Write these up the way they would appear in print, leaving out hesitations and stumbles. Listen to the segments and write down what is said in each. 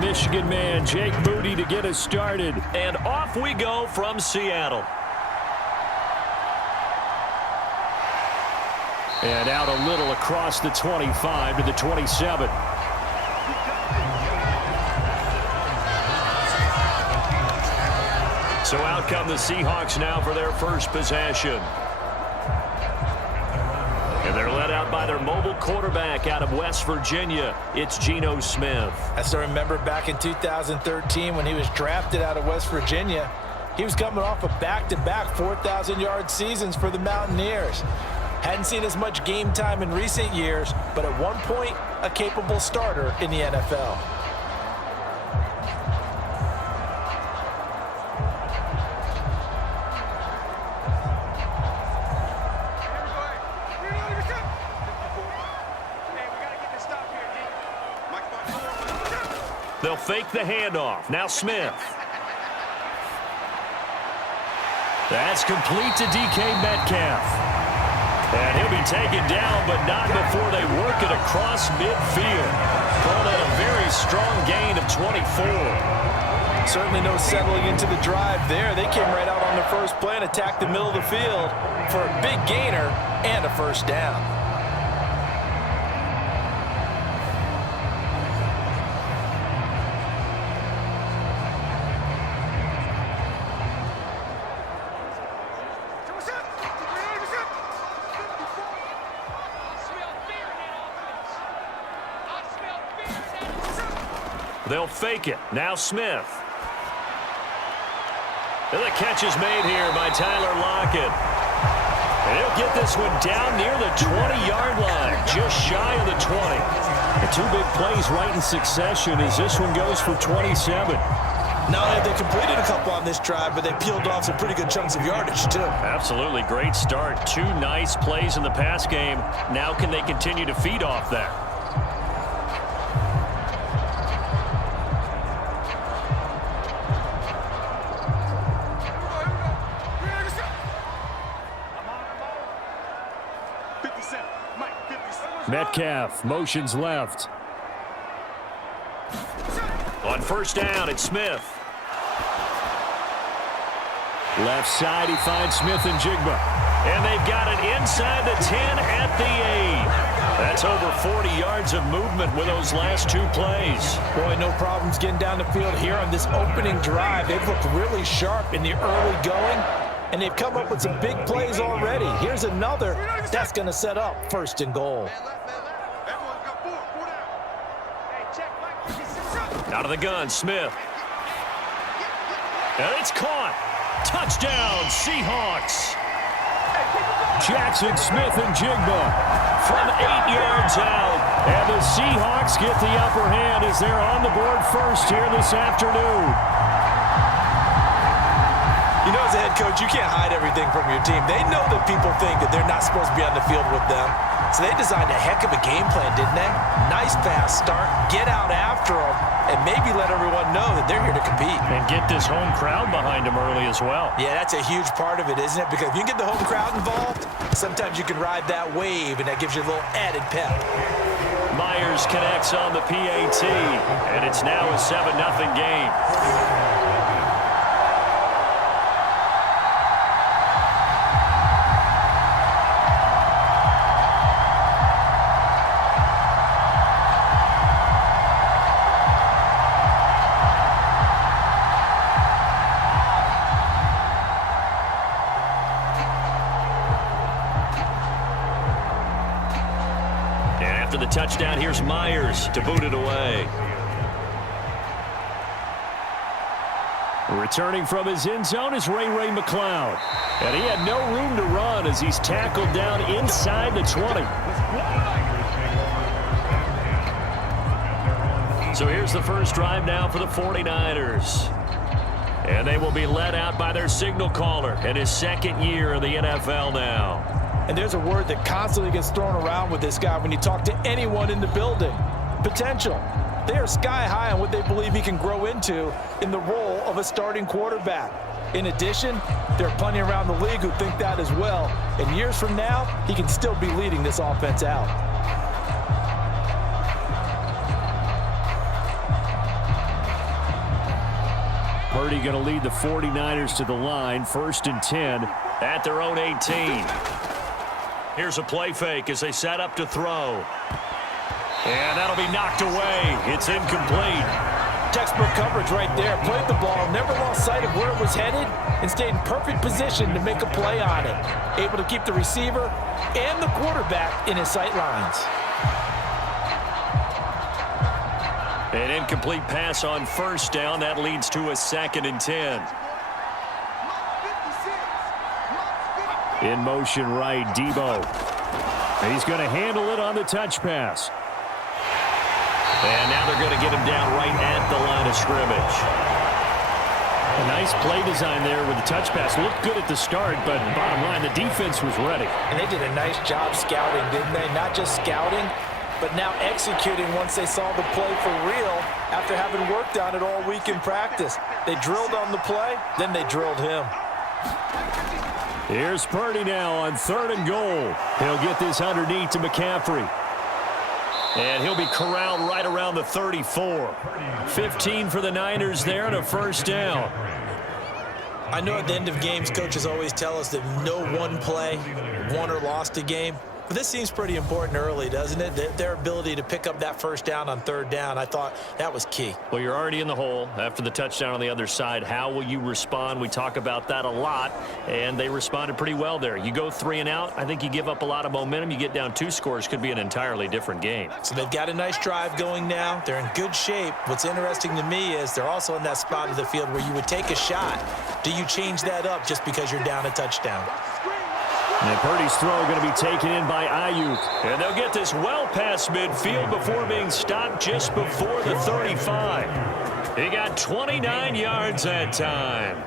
Michigan man, Jake Moody, to get us started. And off we go from Seattle. And out a little across the 25 to the 27. So out come the Seahawks now for their first possession. And they're led out by their mobile quarterback out of West Virginia. It's Geno Smith. I still remember back in 2013 when he was drafted out of West Virginia. He was coming off a back-to-back 4,000-yard seasons for the Mountaineers. Hadn't seen as much game time in recent years, but at one point, a capable starter in the NFL. They'll fake the handoff. Now Smith. That's complete to DK Metcalf. And he'll be taken down, but not before they work it across midfield. Called out a very strong gain of 24. Certainly no settling into the drive there. They came right out on the first play and attacked the middle of the field for a big gainer and a first down. They'll fake it. Now Smith. And the catch is made here by Tyler Lockett. And he'll get this one down near the 20-yard line, just shy of the 20. The two big plays right in succession as this one goes for 27. Not only have they completed a couple on this drive, but they peeled off some pretty good chunks of yardage, too. Absolutely great start. Two nice plays in the pass game. Now can they continue to feed off that? Metcalf motions left. On first down, it's Smith. Left side, he finds Smith and Jigba. And they've got it inside the 10 at the 8. That's over 40 yards of movement with those last two plays. Boy, no problems getting down the field here on this opening drive. They've looked really sharp in the early going, and they've come up with some big plays already. Here's another that's going to set up first and goal. Out of the gun, Smith. And it's caught. Touchdown, Seahawks. Jackson, Smith, and Jigba from 8 yards out. And the Seahawks get the upper hand as they're on the board first here this afternoon. You know, as a head coach, you can't hide everything from your team. They know that people think that they're not supposed to be on the field with them. So they designed a heck of a game plan, didn't they? Nice fast start, get out after them, and maybe let everyone know that they're here to compete. And get this home crowd behind them early as well. Yeah, that's a huge part of it, isn't it? Because if you get the home crowd involved, sometimes you can ride that wave, and that gives you a little added pep. Myers connects on the PAT, and it's now a 7-0 game. After the touchdown, here's Myers to boot it away. Returning from his end zone is Ray McCloud. And he had no room to run as he's tackled down inside the 20. So here's the first drive now for the 49ers. And they will be led out by their signal caller in his second year in the NFL now. And there's a word that constantly gets thrown around with this guy when you talk to anyone in the building. Potential. They are sky high on what they believe he can grow into in the role of a starting quarterback. In addition, there are plenty around the league who think that as well. And years from now, he can still be leading this offense out. Purdy going to lead the 49ers to the line, 1st and 10 at their own 18. Here's a play fake as they set up to throw. And that'll be knocked away. It's incomplete. Textbook coverage right there. Played the ball, never lost sight of where it was headed, and stayed in perfect position to make a play on it. Able to keep the receiver and the quarterback in his sight lines. An incomplete pass on 1st down. That leads to a 2nd and 10. In motion right, Debo. He's going to handle it on the touch pass. And now they're going to get him down right at the line of scrimmage. A nice play design there with the touch pass. Looked good at the start, but bottom line, the defense was ready. And they did a nice job scouting, didn't they? Not just scouting, but now executing once they saw the play for real after having worked on it all week in practice. They drilled on the play, then they drilled him. Here's Purdy now on 3rd and goal. He'll get this underneath to McCaffrey. And he'll be corralled right around the 34. 15 for the Niners there and a 1st down. I know at the end of games, coaches always tell us that no one play won or lost a game. But this seems pretty important early, doesn't it? Their ability to pick up that 1st down on 3rd down, I thought that was key. Well, you're already in the hole after the touchdown on the other side. How will you respond? We talk about that a lot, and they responded pretty well there. You go 3 and out, I think you give up a lot of momentum. You get down 2 scores, could be an entirely different game. So they've got a nice drive going now. They're in good shape. What's interesting to me is they're also in that spot of the field where you would take a shot. Do you change that up just because you're down a touchdown? And Purdy's throw going to be taken in by Ayuk. And they'll get this well past midfield before being stopped just before the 35. He got 29 yards that time.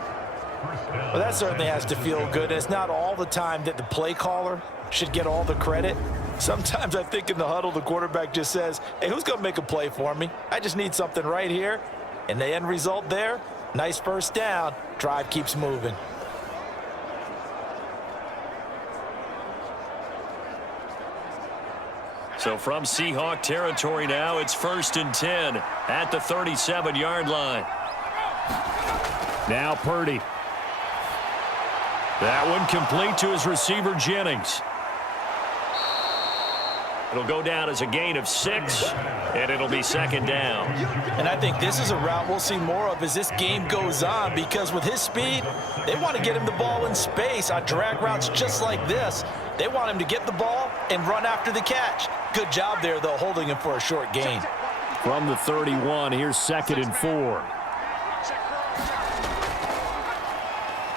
Well, that certainly has to feel good. And it's not all the time that the play caller should get all the credit. Sometimes I think in the huddle, the quarterback just says, hey, who's going to make a play for me? I just need something right here. And the end result there, nice 1st down. Drive keeps moving. So from Seahawk territory now, it's 1st and 10 at the 37-yard line. Now Purdy. That one complete to his receiver, Jennings. It'll go down as a gain of 6, and it'll be 2nd down. And I think this is a route we'll see more of as this game goes on, because with his speed, they want to get him the ball in space on drag routes just like this. They want him to get the ball and run after the catch. Good job there, though, holding him for a short gain. From the 31, here's 2nd and 4.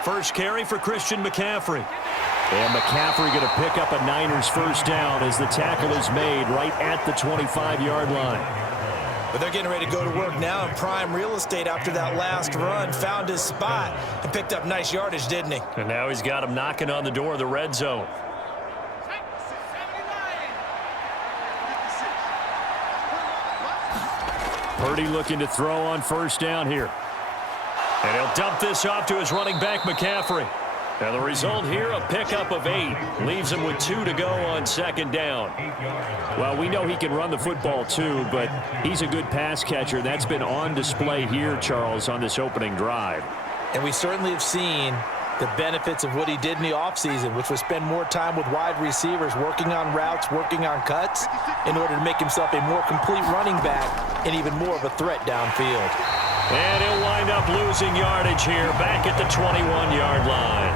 First carry for Christian McCaffrey. And McCaffrey going to pick up a Niners 1st down as the tackle is made right at the 25-yard line. But they're getting ready to go to work now in prime real estate after that last run. Found his spot and picked up nice yardage, didn't he? And now he's got him knocking on the door of the red zone. Purdy looking to throw on 1st down here. And he'll dump this off to his running back, McCaffrey. And the result here, a pickup of 8. Leaves him with 2 to go on 2nd down. Well, we know he can run the football too, but he's a good pass catcher. That's been on display here, Charles, on this opening drive. And we certainly have seen the benefits of what he did in the offseason, which was spend more time with wide receivers, working on routes, working on cuts, in order to make himself a more complete running back and even more of a threat downfield. And he'll wind up losing yardage here back at the 21-yard line.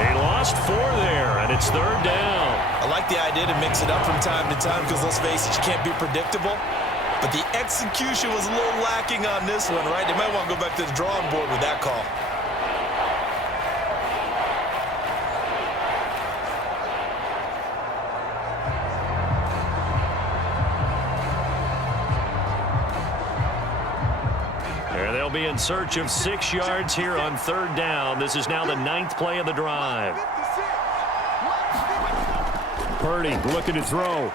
He lost 4 there, and it's 3rd down. I like the idea to mix it up from time to time because, let's face it, you can't be predictable. But the execution was a little lacking on this one, right? They might want to go back to the drawing board with that call. They'll be in search of 6 yards here on 3rd down. This is now the 9th play of the drive. Purdy looking to throw.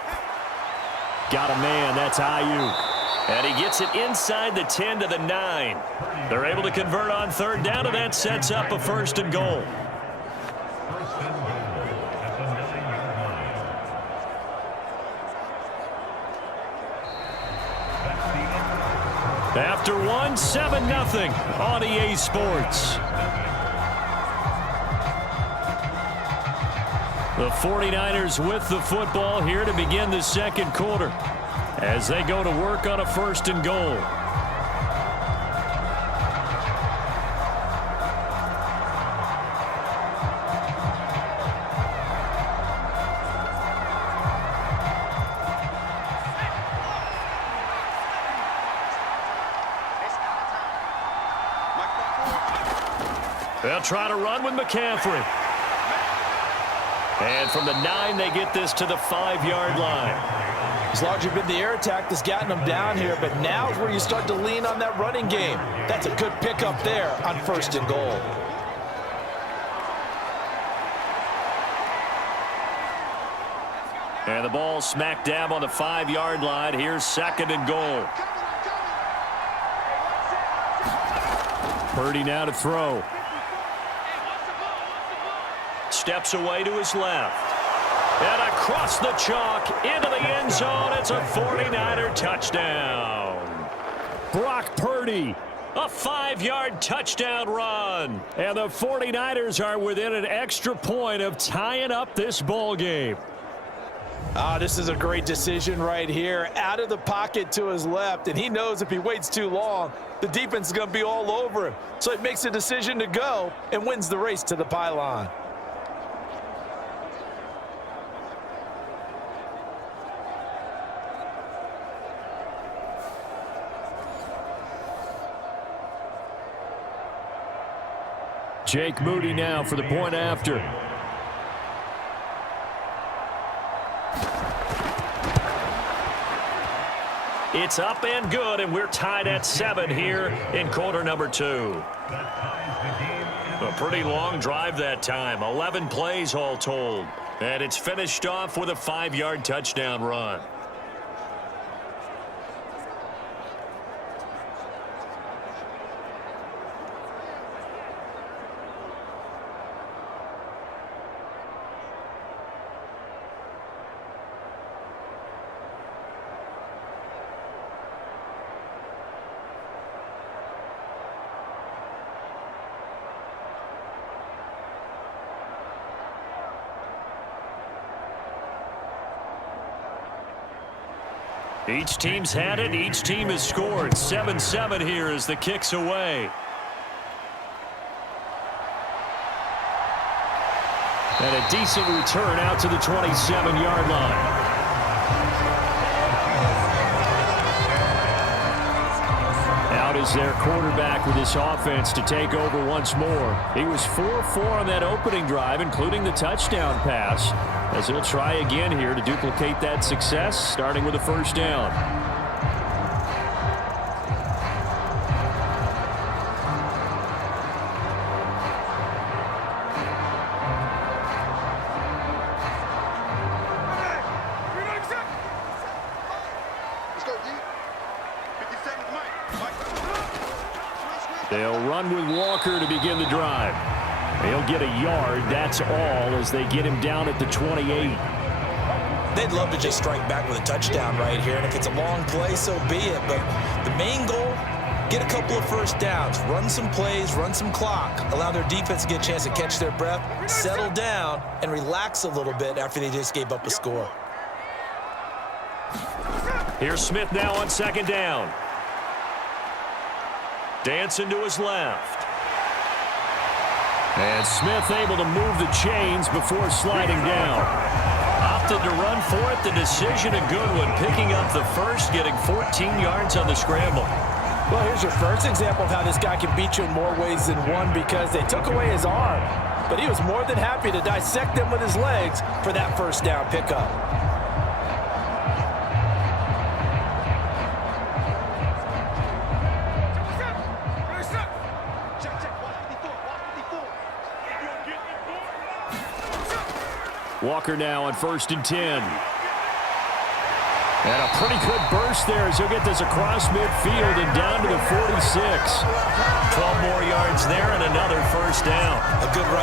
Got a man. That's Ayuk. And he gets it inside the 10 to the 9. They're able to convert on 3rd down, and that sets up a 1st and goal. After one, 7-0 on EA Sports. The 49ers with the football here to begin the second quarter as they go to work on a 1st and goal. They'll try to run with McCaffrey. And from the 9, they get this to the 5-yard line. It's largely been the air attack that's gotten them down here, but now is where you start to lean on that running game. That's a good pickup there on 1st and goal. And the ball smack dab on the 5-yard line. Here's 2nd and goal. Purdy now to throw. Steps away to his left. And across the chalk into the end zone. It's a 49er touchdown. Brock Purdy, a 5-yard touchdown run. And the 49ers are within an extra point of tying up this ball game. This is a great decision right here. Out of the pocket to his left, and he knows if he waits too long, the defense is going to be all over him. So he makes a decision to go and wins the race to the pylon. Jake Moody now for the point after. It's up and good, and we're tied at 7 here in quarter number 2. A pretty long drive that time, 11 plays all told. And it's finished off with a 5-yard touchdown run. Each team's had it. Each team has scored. 7-7 here as the kick's away. And a decent return out to the 27-yard line. Out is their quarterback with this offense to take over once more. He was 4-4 on that opening drive, including the touchdown pass, as he'll try again here to duplicate that success, starting with a 1st down. They'll run with Walker to begin the drive. He'll get a yard, that's all, as they get him down at the 28. They'd love to just strike back with a touchdown right here, and if it's a long play, so be it. But the main goal, get a couple of 1st downs, run some plays, run some clock, allow their defense to get a chance to catch their breath, settle down, and relax a little bit after they just gave up a score. Here's Smith now on 2nd down. Dancing to his left. And Smith able to move the chains before sliding down. Opted to run for it. The decision a good one. Picking up the 1st, getting 14 yards on the scramble. Well, here's your first example of how this guy can beat you in more ways than one, because they took away his arm. But he was more than happy to dissect them with his legs for that 1st down pickup. Walker now on 1st and 10. And a pretty good burst there as he'll get this across midfield and down to the 46. 12 more yards there and another 1st down. A good run.